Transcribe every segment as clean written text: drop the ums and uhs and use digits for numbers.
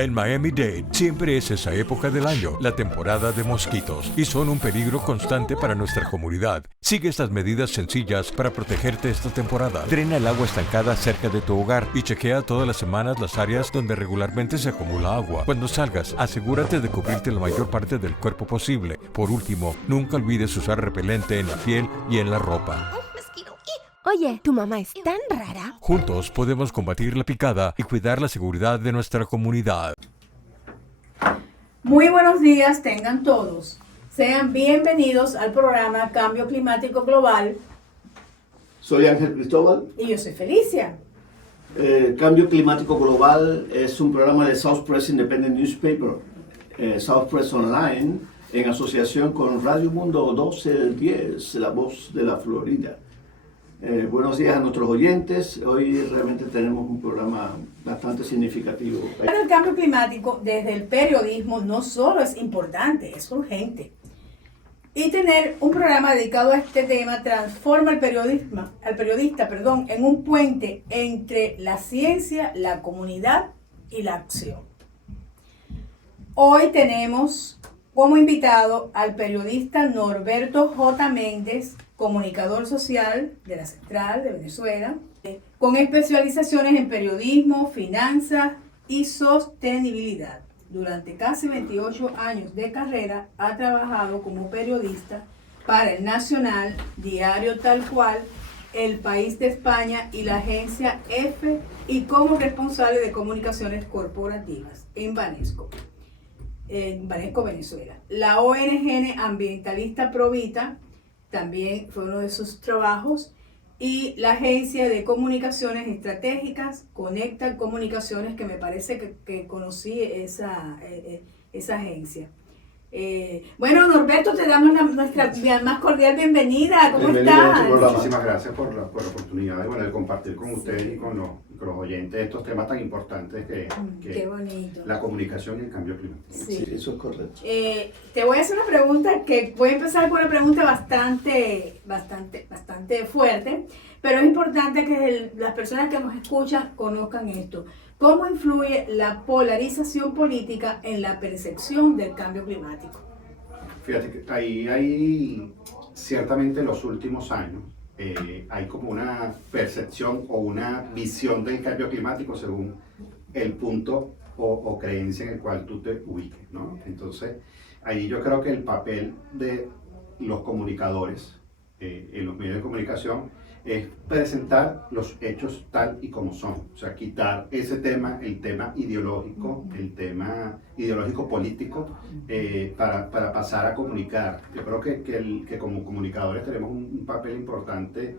En Miami-Dade siempre es esa época del año, la temporada de mosquitos, y son un peligro constante para nuestra comunidad. Sigue estas medidas sencillas para protegerte esta temporada. Drena el agua estancada cerca de tu hogar y chequea todas las semanas las áreas donde regularmente se acumula agua. Cuando salgas, asegúrate de cubrirte la mayor parte del cuerpo posible. Por último, nunca olvides usar repelente en la piel y en la ropa. Oye, ¿tu mamá es tan rara? Juntos podemos combatir la picada y cuidar la seguridad de nuestra comunidad. Muy buenos días tengan todos. Sean bienvenidos al programa Cambio Climático Global. Soy Ángel Cristóbal. Y yo soy Felicia. Cambio Climático Global es un programa de South Press Independent Newspaper, South Press Online, en asociación con Radio Mundo 1210, La Voz de la Florida. Buenos días a nuestros oyentes. Hoy realmente tenemos un programa bastante significativo. El cambio climático desde el periodismo no solo es importante, es urgente. Y tener un programa dedicado a este tema transforma al periodista, en un puente entre la ciencia, la comunidad y la acción. Hoy tenemos como invitado al periodista Norberto J. Méndez, comunicador social de la Central de Venezuela, con especializaciones en periodismo, finanzas y sostenibilidad. Durante casi 28 años de carrera ha trabajado como periodista para El Nacional, Diario Tal Cual, El País de España y la agencia EFE, y como responsable de comunicaciones corporativas en Banesco, Venezuela. La ONG ambientalista Provita también fue uno de sus trabajos, y la agencia de comunicaciones estratégicas Conecta Comunicaciones, que me parece que conocí esa agencia. Bueno, Norberto, te damos nuestra más cordial bienvenida. ¿Cómo estás? Muchísimas gracias por la oportunidad de compartir con ustedes y con los oyentes estos temas tan importantes que qué bonito. La comunicación y el cambio climático. Sí, eso es correcto. Te voy a hacer una pregunta que voy a empezar con una pregunta bastante fuerte, pero es importante que las personas que nos escuchan conozcan esto. ¿Cómo influye la polarización política en la percepción del cambio climático? Fíjate que hay ciertamente en los últimos años hay como una percepción o una visión del cambio climático según el punto o creencia en el cual tú te ubiques, ¿no? Entonces, ahí yo creo que el papel de los comunicadores en los medios de comunicación es presentar los hechos tal y como son, o sea, quitar ese tema, el tema ideológico político, para pasar a comunicar. Yo creo que como comunicadores tenemos un papel importante,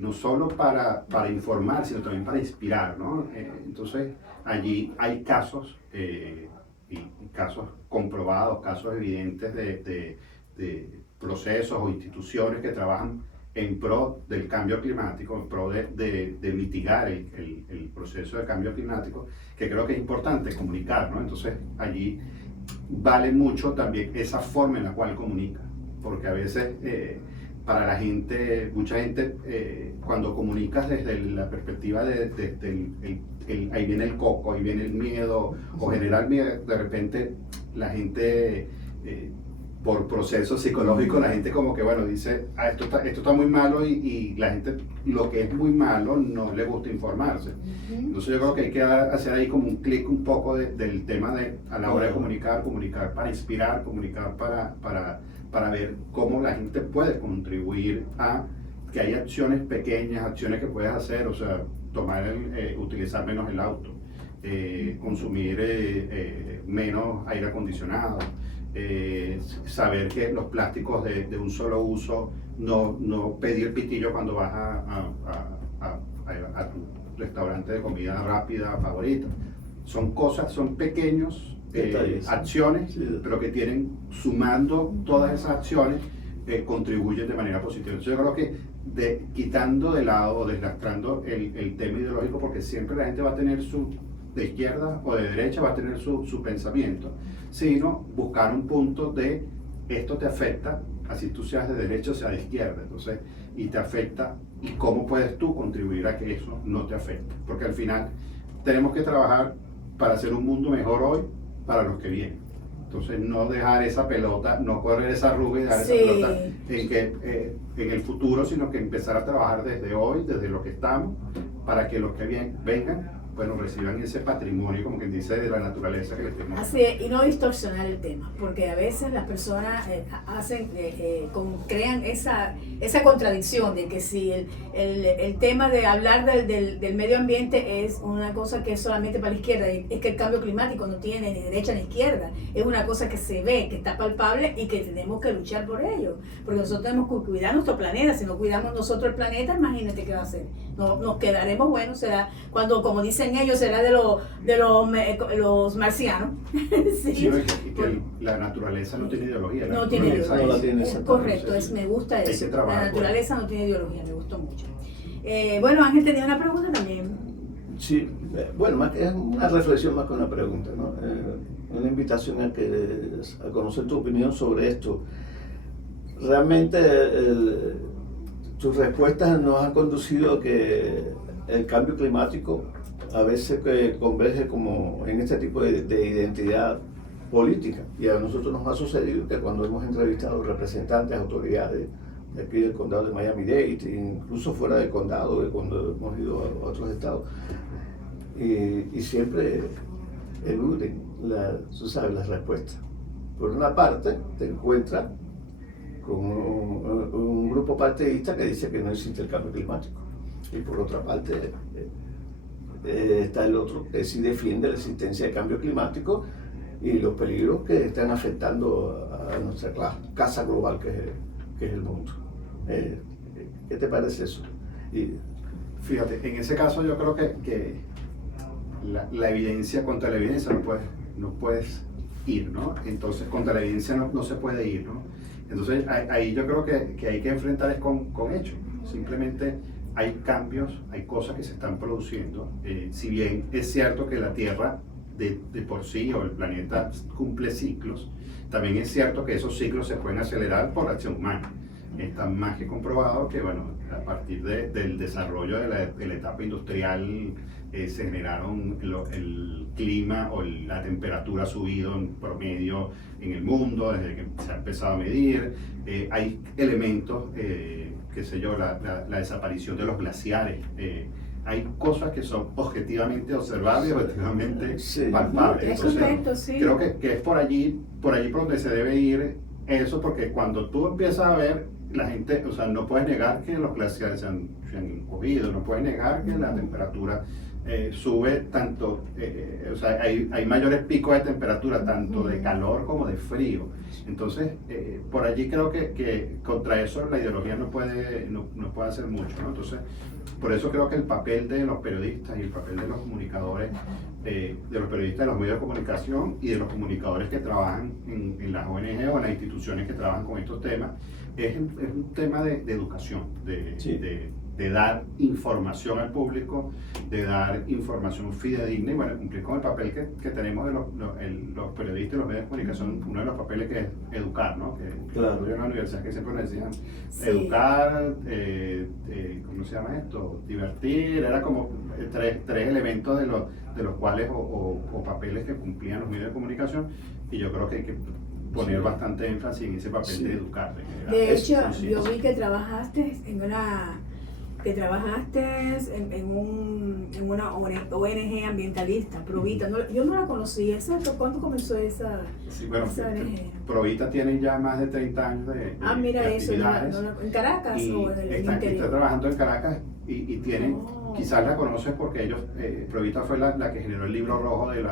no solo para informar, sino también para inspirar, ¿no? Entonces, allí hay casos, y casos comprobados, casos evidentes de procesos o instituciones que trabajan en pro del cambio climático, en pro de mitigar el proceso de cambio climático, que creo que es importante comunicar, ¿no? Entonces allí vale mucho también esa forma en la cual comunica, porque a veces para la gente, mucha gente, cuando comunicas desde la perspectiva ahí viene el coco, ahí viene el miedo, o generar miedo, de repente la gente... por proceso psicológico, la gente como que, bueno, dice, esto está muy malo, y la gente, lo que es muy malo, no le gusta informarse. Entonces yo creo que hay que hacer ahí como un clic un poco del tema a la hora de comunicar para inspirar, comunicar para ver cómo la gente puede contribuir a que hay acciones pequeñas, acciones que puedes hacer, o sea, utilizar menos el auto, consumir menos aire acondicionado, saber que los plásticos de un solo uso, no pedir pitillo cuando vas a tu restaurante de comida rápida favorita. Son pequeños acciones, sí, pero que sumando todas esas acciones, contribuyen de manera positiva. Entonces yo creo que quitando de lado o deslastrando el tema ideológico, porque siempre la gente va a tener de izquierda o de derecha, va a tener su pensamiento, sino buscar un punto de esto te afecta, así tú seas de derecha o seas de izquierda, entonces, y te afecta, y cómo puedes tú contribuir a que eso no te afecte, porque al final tenemos que trabajar para hacer un mundo mejor hoy para los que vienen. Entonces no dejar esa pelota, no correr esa ruga y dejar Sí. esa pelota en el futuro, sino que empezar a trabajar desde hoy, desde lo que estamos, para que los que vengan, bueno, reciban ese patrimonio, como quien dice, de la naturaleza que les tenemos. Así es, y no distorsionar el tema, porque a veces las personas crean esa contradicción de que si el tema de hablar del medio ambiente es una cosa que es solamente para la izquierda, y es que el cambio climático no tiene ni derecha ni izquierda, es una cosa que se ve, que está palpable y que tenemos que luchar por ello, porque nosotros tenemos que cuidar nuestro planeta. Si no cuidamos nosotros el planeta, imagínate qué va a hacer. No, nos quedaremos, bueno, será cuando, como dicen ellos, será de los marcianos. Sí. Sí, y que la naturaleza no tiene ideología. No tiene naturaleza ideología. no la tiene, Es exactamente. correcto, me gusta Hay eso. que trabajar La por naturaleza no tiene ideología, me gustó mucho. Bueno, Ángel tenía una pregunta también. Sí, bueno, más que es una reflexión más que una pregunta, ¿no? Una invitación a conocer tu opinión sobre esto. Realmente tus respuestas nos han conducido a que el cambio climático a veces converge como en este tipo de identidad política. Y a nosotros nos ha sucedido que cuando hemos entrevistado representantes, autoridades de aquí del condado de Miami-Dade, incluso fuera del condado, cuando hemos ido a otros estados, y siempre eluden tú sabes, las respuestas. Por una parte, te encuentras con un grupo partidista que dice que no existe el cambio climático. Y por otra parte, está el otro que sí defiende la existencia del cambio climático y los peligros que están afectando a nuestra casa global que es el mundo. ¿Qué te parece eso? Y, Fíjate, en ese caso yo creo que la evidencia, contra la evidencia no puedes ir, ¿no? Entonces, contra la evidencia no se puede ir, ¿no? Entonces, ahí yo creo que hay que enfrentar es con hechos. Simplemente hay cambios, hay cosas que se están produciendo. Si bien es cierto que la Tierra de por sí o el planeta cumple ciclos, también es cierto que esos ciclos se pueden acelerar por acción humana. Está más que comprobado que, bueno, a partir del desarrollo de la etapa industrial se generaron el clima o la temperatura ha subido en promedio en el mundo desde que se ha empezado a medir. Hay elementos, qué sé yo, la desaparición de los glaciares. Hay cosas que son objetivamente observables, objetivamente Sí. palpables. Es Entonces, correcto, sí. creo que es por allí por donde se debe ir eso, porque cuando tú empiezas a ver, la gente, o sea, no puedes negar que los glaciares se han encogido, no puedes negar que la temperatura sube tanto, o sea, hay mayores picos de temperatura, tanto de calor como de frío. Entonces, por allí creo que contra eso la ideología no puede hacer mucho, ¿no? Entonces, por eso creo que el papel de los periodistas y el papel de los comunicadores, de los periodistas de los medios de comunicación y de los comunicadores que trabajan en las ONG o en las instituciones que trabajan con estos temas, es un tema de educación, Sí. de dar información al público, de dar información fidedigna y, bueno, cumplir con el papel que tenemos de los periodistas y los medios de comunicación. Uno de los papeles que es educar, ¿no? Claro. Yo en la universidad que siempre nos decían Sí. educar, ¿cómo se llama esto? Divertir, era como tres elementos de los cuales o papeles que cumplían los medios de comunicación, y yo creo que hay que poner Sí. bastante énfasis en ese papel Sí. de educar. De Eso, hecho, sí. yo vi que trabajaste en una ONG ambientalista, Provita. Yo no la conocía. ¿Cuándo comenzó esa? Sí, bueno, esa ONG? Provita tiene ya más de 30 años de Mira de eso, actividades. ¿en Caracas Y o en el está interior? trabajando en Caracas y tienen, Oh. quizás la conoces porque ellos, Provita fue la que generó el libro rojo de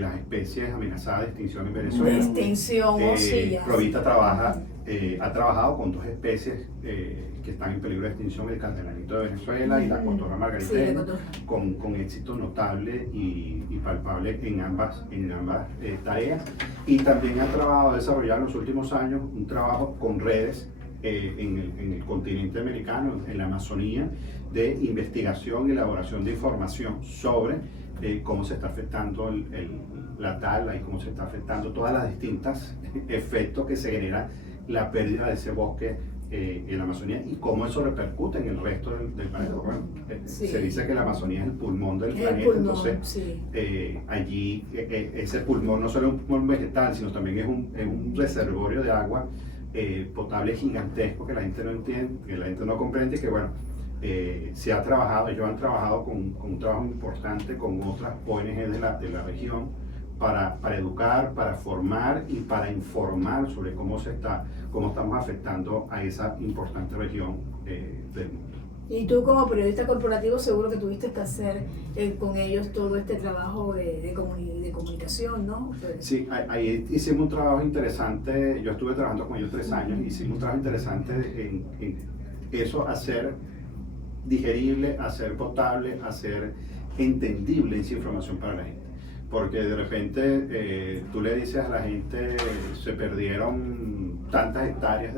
las especies amenazadas de extinción en De Venezuela. extinción, sí, ya. Provita ha trabajado con dos especies que están en peligro de extinción, el candelarito de Venezuela y la cotorra Sí, la margariteña, cotorra. con éxito notable y palpable en ambas tareas. Y también ha desarrollado en los últimos años un trabajo con redes en el continente americano, en la Amazonía, de investigación y elaboración de información sobre cómo se está afectando la tala y cómo se está afectando todas las distintas efectos que se genera la pérdida de ese bosque en la Amazonía y cómo eso repercute en el resto del planeta. Bueno, Sí. Se dice que la Amazonía es el pulmón del El planeta, pulmón, entonces sí. allí ese pulmón no solo es un pulmón vegetal, sino también es un reservorio de agua potable gigantesco que la gente no entiende, que la gente no comprende, y que bueno, se ha trabajado, ellos han trabajado con un trabajo importante con otras ONG de la región para educar, para formar y para informar sobre cómo estamos afectando a esa importante región del mundo. Y tú como periodista corporativo seguro que tuviste que hacer con ellos todo este trabajo de comunicación, ¿no? Pues, Sí, ahí hicimos un trabajo interesante, yo estuve trabajando con ellos 3 años, hicimos un trabajo interesante en eso, hacer digerible, hacer potable, hacer entendible esa información para la gente. Porque de repente tú le dices a la gente, se perdieron tantas hectáreas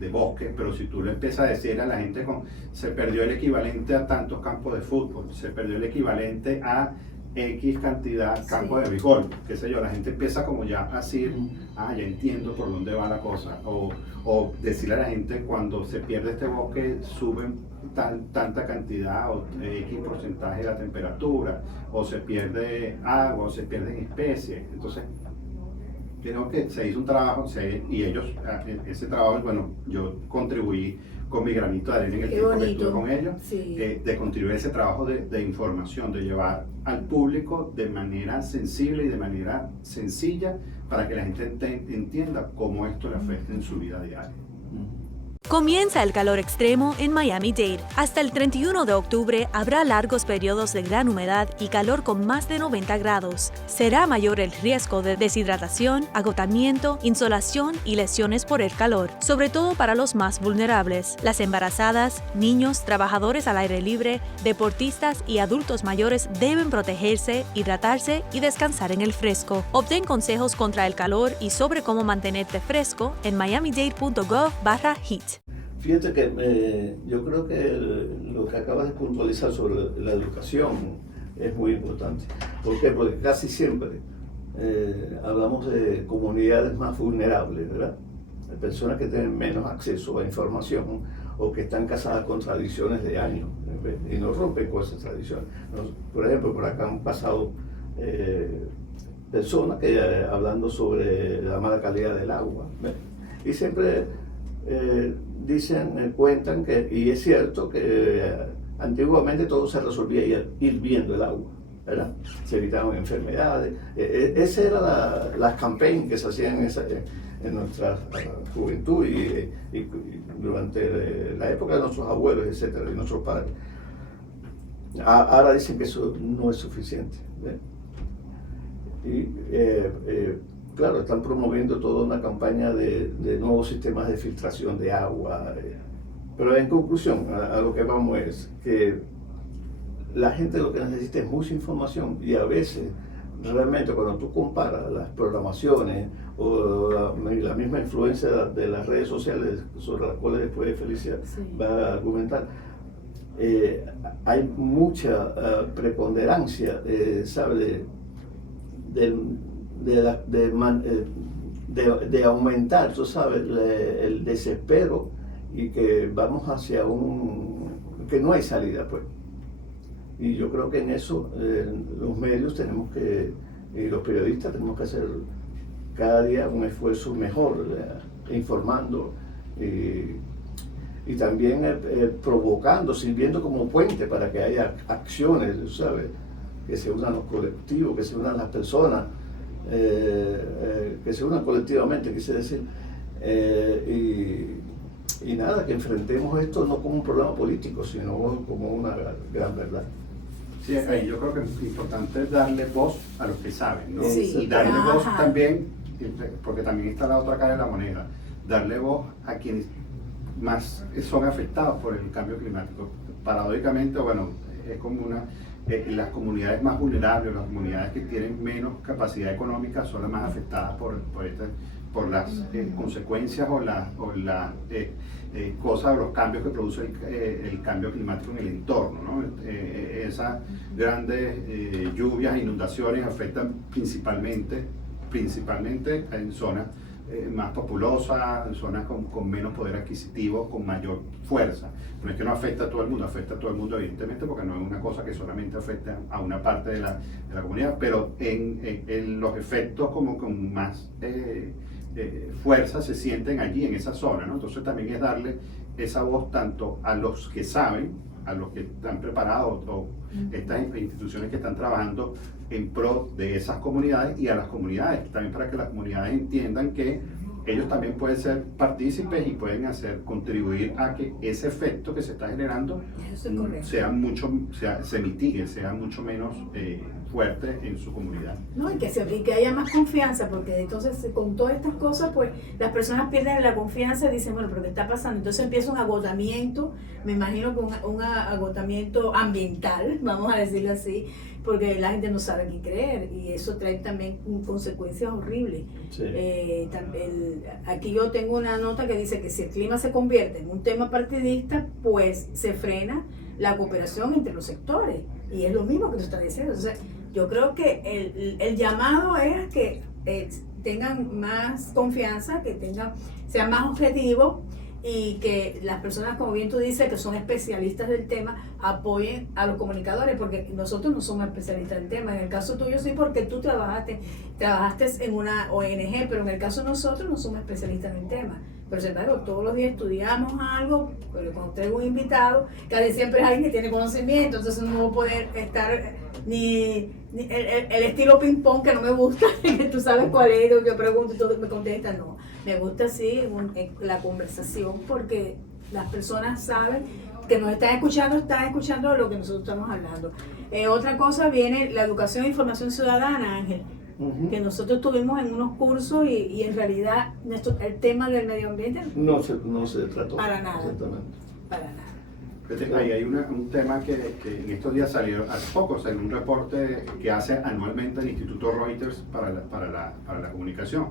de bosque, pero si tú le empiezas a decir a la gente, se perdió el equivalente a tantos campos de fútbol, se perdió el equivalente a X cantidad campos de béisbol, qué sé yo, la gente empieza como ya a decir, ya entiendo por dónde va la cosa, o decirle a la gente, cuando se pierde este bosque suben tanta cantidad o X porcentaje de la temperatura, o se pierde agua, o se pierden especies. Entonces creo que se hizo un trabajo, y ellos, ese trabajo, bueno, yo contribuí con mi granito de arena en el tiempo que estuve con ellos, sí. De contribuir a ese trabajo de información, de llevar al público de manera sensible y de manera sencilla para que la gente entienda cómo esto le afecta en su vida diaria. Comienza el calor extremo en Miami-Dade. Hasta el 31 de octubre habrá largos periodos de gran humedad y calor con más de 90 grados. Será mayor el riesgo de deshidratación, agotamiento, insolación y lesiones por el calor, sobre todo para los más vulnerables. Las embarazadas, niños, trabajadores al aire libre, deportistas y adultos mayores deben protegerse, hidratarse y descansar en el fresco. Obtén consejos contra el calor y sobre cómo mantenerte fresco en miamidade.gov/heat. Fíjate que yo creo que lo que acabas de puntualizar sobre la educación es muy importante. ¿Por qué? Porque casi siempre hablamos de comunidades más vulnerables, ¿verdad? De personas que tienen menos acceso a información o que están casadas con tradiciones de años y no rompen con esas tradiciones. Por ejemplo, por acá han pasado personas que hablando sobre la mala calidad del agua, ¿ves? Y siempre cuentan que, y es cierto que antiguamente todo se resolvía hirviendo el agua, ¿verdad? Se evitaban enfermedades. Esa era las campaigns que se hacían en nuestra juventud y durante la época de nuestros abuelos, etcétera, y nuestros padres. Ahora dicen que eso no es suficiente, ¿ves? Y claro, están promoviendo toda una campaña de nuevos sistemas de filtración de agua. Pero en conclusión, a lo que vamos es que la gente lo que necesita es mucha información y a veces, realmente, cuando tú comparas las programaciones o la misma influencia de las redes sociales, sobre las cuales después Felicia va a argumentar, hay mucha preponderancia, ¿sabe? De aumentar, tú sabes, el desespero y que vamos hacia que no hay salida, pues. Y yo creo que en eso los medios y los periodistas tenemos que hacer cada día un esfuerzo mejor, informando y también provocando, sirviendo como puente para que haya acciones, ¿sabes? Que se unan los colectivos, que se unan las personas, que se unan colectivamente, quise decir, y nada, que enfrentemos esto no como un problema político, sino como una gran verdad. Sí, ahí yo creo que es importante darle voz a los que saben, ¿no? Sí, y darle ajá. voz también, porque también está la otra cara de la moneda, darle voz a quienes más son afectados por el cambio climático. Paradójicamente, bueno, es como las comunidades más vulnerables, las comunidades que tienen menos capacidad económica son las más afectadas por las consecuencias o las cosas o los cambios que produce el cambio climático en el entorno, ¿no? Esas grandes lluvias e inundaciones afectan principalmente en zonas más populosas, zonas con menos poder adquisitivo, con mayor fuerza. No es que no afecta a todo el mundo, afecta a todo el mundo evidentemente, porque no es una cosa que solamente afecta a una parte de la comunidad, pero en los efectos como con más fuerza se sienten allí en esa zona, ¿no? Entonces también es darle esa voz tanto a los que saben, a los que están preparados o estas instituciones que están trabajando en pro de esas comunidades, y a las comunidades, también para que las comunidades entiendan que ellos también pueden ser partícipes y pueden contribuir a que ese efecto que se está generando se mitigue, sea mucho menos fuerte en su comunidad. No, y que haya más confianza, porque entonces con todas estas cosas, pues las personas pierden la confianza y dicen, bueno, pero ¿qué está pasando? Entonces empieza un agotamiento, me imagino que un agotamiento ambiental, vamos a decirlo así, porque la gente no sabe qué creer, y eso trae también consecuencias horribles. Sí. Aquí yo tengo una nota que dice que si el clima se convierte en un tema partidista, pues se frena la cooperación entre los sectores, y es lo mismo que tú estás diciendo. Entonces, yo creo que el llamado es a que tengan más confianza, que sean más objetivos, y que las personas, como bien tú dices, que son especialistas del tema, apoyen a los comunicadores, porque nosotros no somos especialistas del tema. En el caso tuyo sí, porque tú trabajaste en una ONG, pero en el caso de nosotros no somos especialistas en el tema. Pero sin embargo, todos los días estudiamos algo, pero cuando traigo un invitado, casi siempre es alguien que tiene conocimiento, entonces no voy a poder estar ni el estilo ping-pong, que no me gusta, que tú sabes cuál es, yo pregunto y todos me contestan, no. Me gusta así la conversación, porque las personas saben que nos están escuchando lo que nosotros estamos hablando. Otra cosa viene la educación e información ciudadana, Ángel, que nosotros tuvimos en unos cursos y en realidad el tema del medio ambiente no se trató. Para nada. Exactamente. Para nada. Ahí hay un tema que en estos días hace poco salió un reporte que hace anualmente el Instituto Reuters para la comunicación,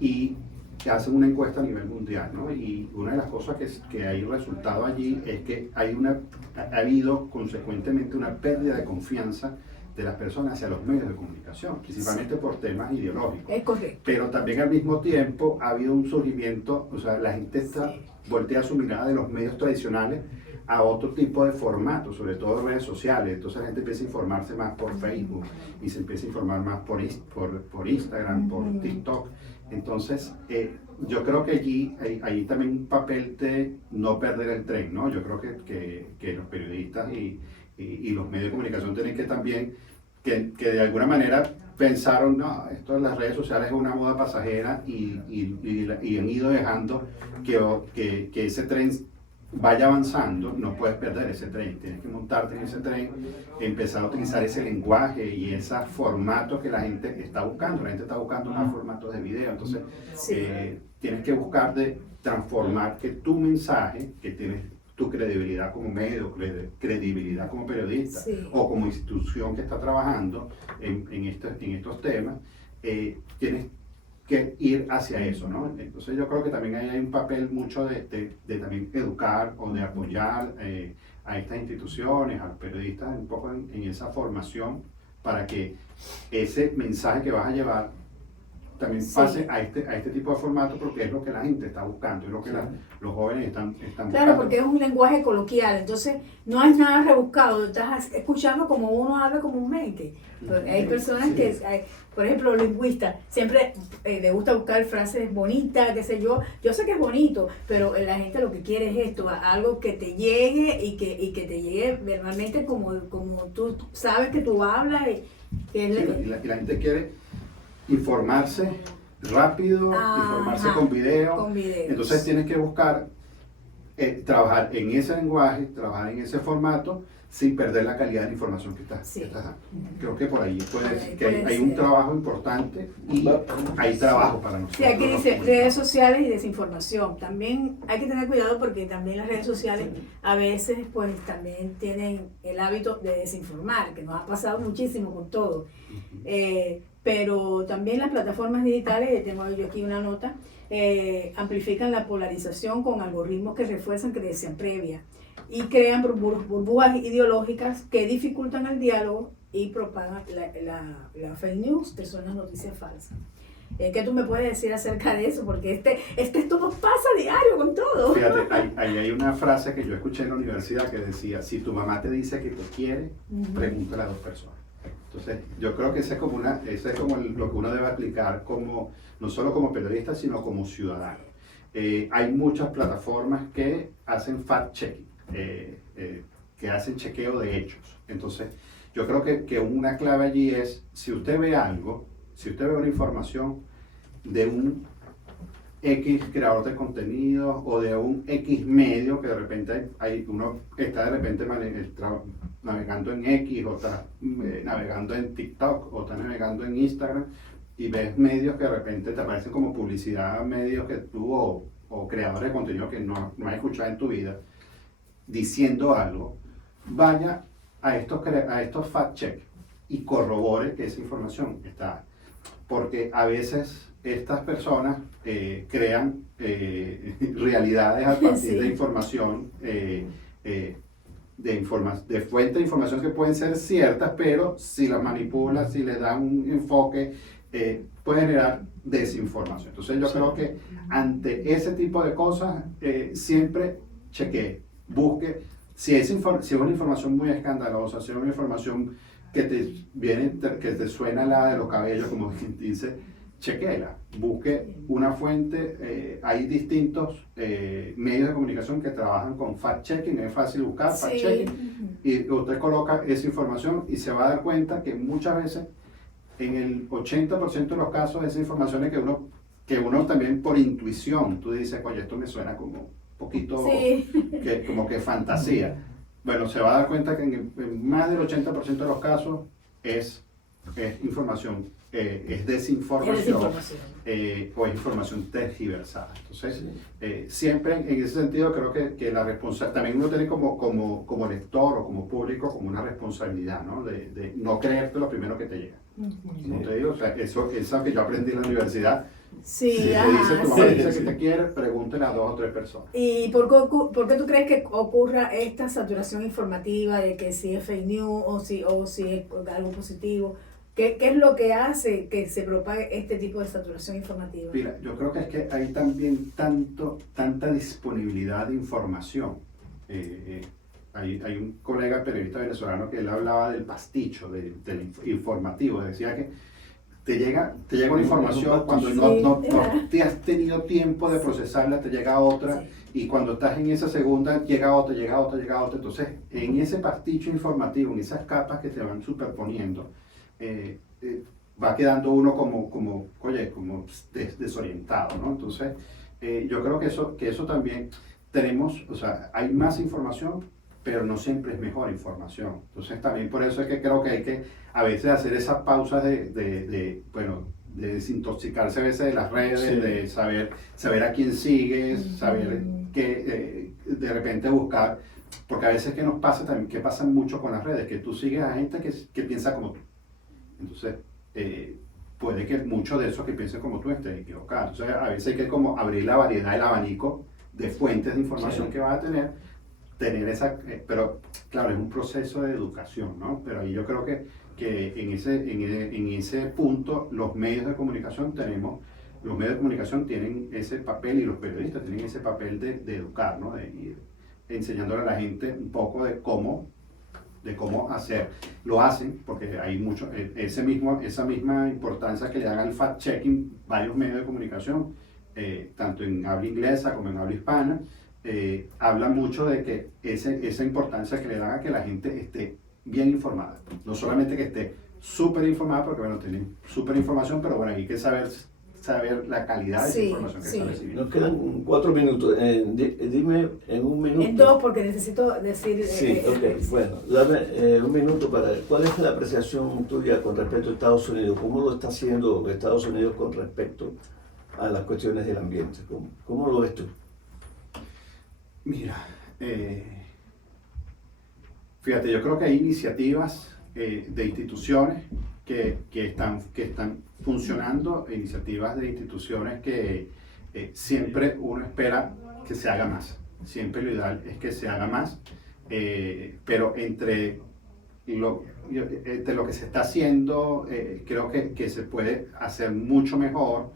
y que hacen una encuesta a nivel mundial, ¿no? Y una de las cosas que hay resultado allí es que ha habido consecuentemente una pérdida de confianza de las personas hacia los medios de comunicación, principalmente por temas ideológicos. Es correcto. Pero también al mismo tiempo ha habido un surgimiento, o sea, la gente voltea su mirada de los medios tradicionales a otro tipo de formatos, sobre todo redes sociales. Entonces la gente empieza a informarse más por Facebook y se empieza a informar más por Instagram, por TikTok. Entonces, yo creo que allí también un papel de no perder el tren, ¿no? Yo creo que los periodistas y los medios de comunicación tienen que también, que de alguna manera pensaron, no, esto de las redes sociales es una moda pasajera, y han ido dejando que ese tren vaya avanzando. No puedes perder ese tren, tienes que montarte en ese tren, empezar a utilizar ese lenguaje y esos formatos que la gente está buscando. La gente está buscando más formatos de video, entonces tienes que buscar de transformar que tu mensaje, que tienes tu credibilidad como medio, credibilidad como periodista o como institución que está trabajando en estos temas, tienes que ir hacia eso, ¿no? Entonces yo creo que también hay un papel mucho de también educar o de apoyar a estas instituciones, a los periodistas un poco en esa formación, para que ese mensaje que vas a llevar también pase a este tipo de formato, porque es lo que la gente está buscando, es lo que los jóvenes están buscando. Claro, porque es un lenguaje coloquial, entonces no hay nada rebuscado, estás escuchando como uno habla comúnmente. Hay personas que, por ejemplo, lingüistas, siempre le gusta buscar frases bonitas, qué sé yo sé que es bonito, pero la gente lo que quiere es esto, algo que te llegue y que te llegue verbalmente como tú sabes que tú hablas. Y la gente quiere informarse rápido, informarse con video. Entonces tienes que buscar trabajar en ese lenguaje, trabajar en ese formato, sin perder la calidad de la información que estás dando. Creo que por ahí hay un trabajo importante, y hay trabajo para nosotros. Sí, aquí dice redes sociales y desinformación. También hay que tener cuidado, porque también las redes sociales a veces pues también tienen el hábito de desinformar, que nos ha pasado muchísimo con todo. Pero también las plataformas digitales, tengo yo aquí una nota, amplifican la polarización con algoritmos que refuerzan creencias previas y crean burbujas ideológicas que dificultan el diálogo y propagan la fake news, que son las noticias falsas. ¿Qué tú me puedes decir acerca de eso? Porque esto nos pasa diario con todo. Fíjate, ahí hay una frase que yo escuché en la universidad que decía, si tu mamá te dice que te quiere, pregúntale a 2 personas. Entonces, yo creo que ese es como lo que uno debe aplicar como, no solo como periodista, sino como ciudadano. Hay muchas plataformas que hacen fact-checking, que hacen chequeo de hechos. Entonces, yo creo que una clave allí es, si usted ve algo, si usted ve una información de un X creador de contenido o de un X medio que de repente uno está de repente navegando en X o está navegando en TikTok o está navegando en Instagram y ves medios que de repente te aparecen como publicidad, medios que tú o creadores de contenido que no has escuchado en tu vida diciendo algo, vaya a estos fact-check y corrobore que esa información está. Porque a veces estas personas crean realidades a partir de información, de fuentes de información que pueden ser ciertas, pero si las manipulas, si les dan un enfoque, puede generar desinformación. Entonces yo creo que ante ese tipo de cosas, siempre chequee, busque, si es una información muy escandalosa, si es una información que te suena la de los cabellos, como quien dice, chequéela, busque una fuente. Hay distintos medios de comunicación que trabajan con fact-checking, es fácil buscar fact-checking, y usted coloca esa información y se va a dar cuenta que muchas veces, en el 80% de los casos, esa información es que uno también por intuición, tú dices, oye, esto me suena como un poquito, como que fantasía. Bueno, se va a dar cuenta que en más del 80% de los casos es información, es desinformación, o es información tergiversada. Entonces, siempre en ese sentido creo que la responsabilidad, también uno tiene como lector o como público como una responsabilidad, ¿no? De no creerte lo primero que te llega. Como te digo, o sea, eso que yo aprendí en la universidad. Sí, si te dice tu mamá dice que te quiere, pregúntale a 2 o 3 personas. ¿Y por qué tú crees que ocurra esta saturación informativa de que si es fake news o si es algo positivo? ¿Qué es lo que hace que se propague este tipo de saturación informativa? Mira, yo creo que es que hay también tanta disponibilidad de información. Hay un colega periodista venezolano que él hablaba del pasticho, del informativo, decía que te llega una información cuando no te has tenido tiempo de procesarla, te llega otra, y cuando estás en esa segunda llega otra. Entonces, en ese pasticho informativo, en esas capas que se van superponiendo, va quedando uno como desorientado, ¿no? Entonces, yo creo que eso también tenemos, o sea, hay más información, pero no siempre es mejor información. Entonces también por eso es que creo que hay que a veces hacer esas pausas de desintoxicarse a veces de las redes, de saber a quién sigues, saber que de repente buscar, porque a veces que nos pasa también, que pasa mucho con las redes, que tú sigues a gente que piensa como tú. Entonces, puede que muchos de esos que piensen como tú estén equivocados. Entonces, a veces hay que como abrir la variedad, el abanico de fuentes de información que vas a tener esa, pero claro, es un proceso de educación, ¿no? Pero ahí yo creo que en ese punto los medios de comunicación tienen ese papel, y los periodistas tienen ese papel de educar, ¿no? De ir enseñándole a la gente un poco de cómo hacer. Lo hacen porque hay mucho, esa misma importancia que le dan al fact-checking varios medios de comunicación, tanto en habla inglesa como en habla hispana, habla mucho de que esa importancia que le dan a que la gente esté bien informada. No solamente que esté súper informada, porque bueno, tienen súper información, pero bueno, hay que saber la calidad de esa información que está recibiendo. Nos quedan 4 minutos. Dime en un minuto. En 2, porque necesito decir... Sí, ok. Bueno, dame un minuto para... ¿Cuál es la apreciación tuya con respecto a Estados Unidos? ¿Cómo lo está haciendo Estados Unidos con respecto a las cuestiones del ambiente? ¿Cómo lo ves tú? Mira, fíjate, yo creo que hay iniciativas de instituciones que están funcionando, iniciativas de instituciones que siempre uno espera que se haga más. Siempre lo ideal es que se haga más, pero entre de lo que se está haciendo, creo que se puede hacer mucho mejor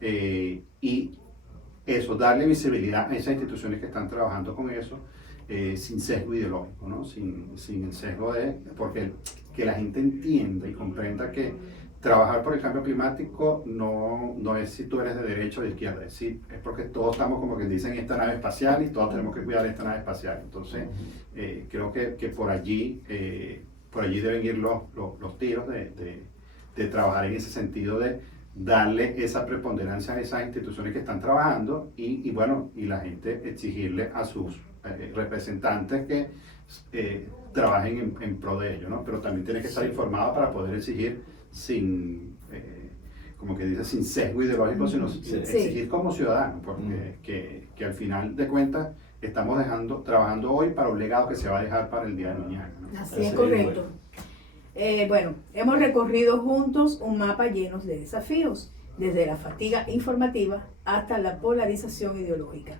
y eso, darle visibilidad a esas instituciones que están trabajando con eso, sin sesgo ideológico, ¿no? Sin el sesgo porque que la gente entienda y comprenda que trabajar por el cambio climático no es si tú eres de derecha o de izquierda, es porque todos estamos, como que dicen, en esta nave espacial y todos tenemos que cuidar esta nave espacial. Entonces, creo que por allí deben ir los tiros de trabajar en ese sentido, de darle esa preponderancia a esas instituciones que están trabajando y la gente exigirle a sus representantes que trabajen en pro de ello, ¿no? Pero también tiene que estar informado para poder exigir sin, como que dice, sin sesgo ideológico, sino exigir como ciudadano, porque que al final de cuentas estamos trabajando hoy para un legado que se va a dejar para el día de mañana, ¿no? Así es, correcto. Hemos recorrido juntos un mapa lleno de desafíos, desde la fatiga informativa hasta la polarización ideológica,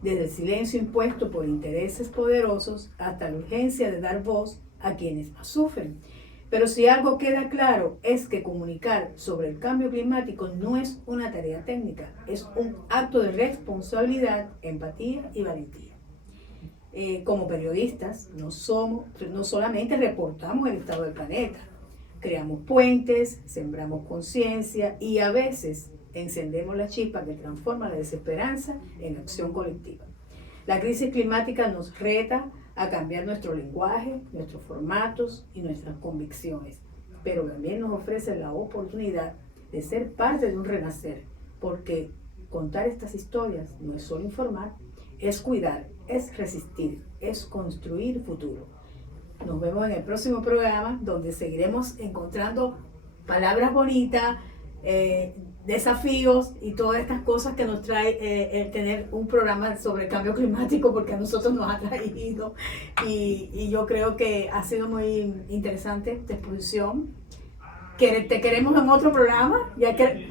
desde el silencio impuesto por intereses poderosos hasta la urgencia de dar voz a quienes más sufren. Pero si algo queda claro es que comunicar sobre el cambio climático no es una tarea técnica, es un acto de responsabilidad, empatía y valentía. Como periodistas, no solamente reportamos el estado del planeta, creamos puentes, sembramos conciencia y a veces encendemos la chispa que transforma la desesperanza en acción colectiva. La crisis climática nos reta a cambiar nuestro lenguaje, nuestros formatos y nuestras convicciones, pero también nos ofrece la oportunidad de ser parte de un renacer, porque contar estas historias no es solo informar, es cuidar, es resistir, es construir futuro. Nos vemos en el próximo programa, donde seguiremos encontrando palabras bonitas, desafíos y todas estas cosas que nos trae el tener un programa sobre el cambio climático, porque a nosotros nos ha traído y yo creo que ha sido muy interesante esta exposición. Te queremos en otro programa,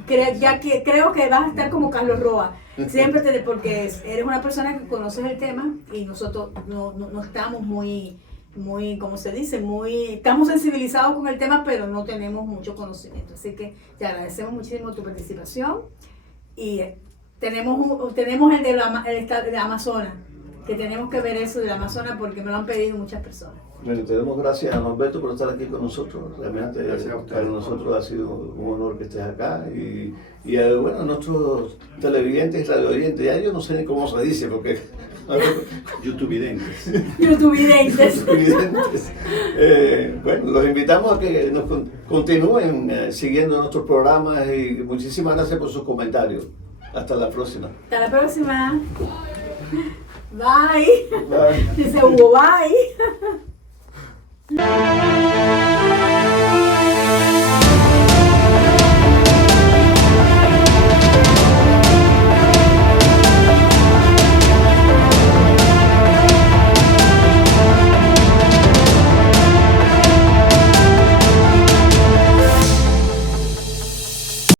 creo que vas a estar como Carlos Roa, siempre porque eres una persona que conoces el tema y nosotros no estamos muy, como se dice, estamos sensibilizados con el tema, pero no tenemos mucho conocimiento. Así que te agradecemos muchísimo tu participación y tenemos el de la Amazonas, que tenemos que ver eso de la Amazonas porque me lo han pedido muchas personas. Bueno, te damos gracias a Norberto por estar aquí con nosotros. Realmente para nosotros ha sido un honor que estés acá. Y a nuestros televidentes y radioyentes, ya yo no sé ni cómo se dice, porque... YouTubevidentes. YouTubevidentes. Los invitamos a que nos continúen siguiendo nuestros programas y muchísimas gracias por sus comentarios. Hasta la próxima. Hasta la próxima. Bye. Bye. Dice Hugo, bye.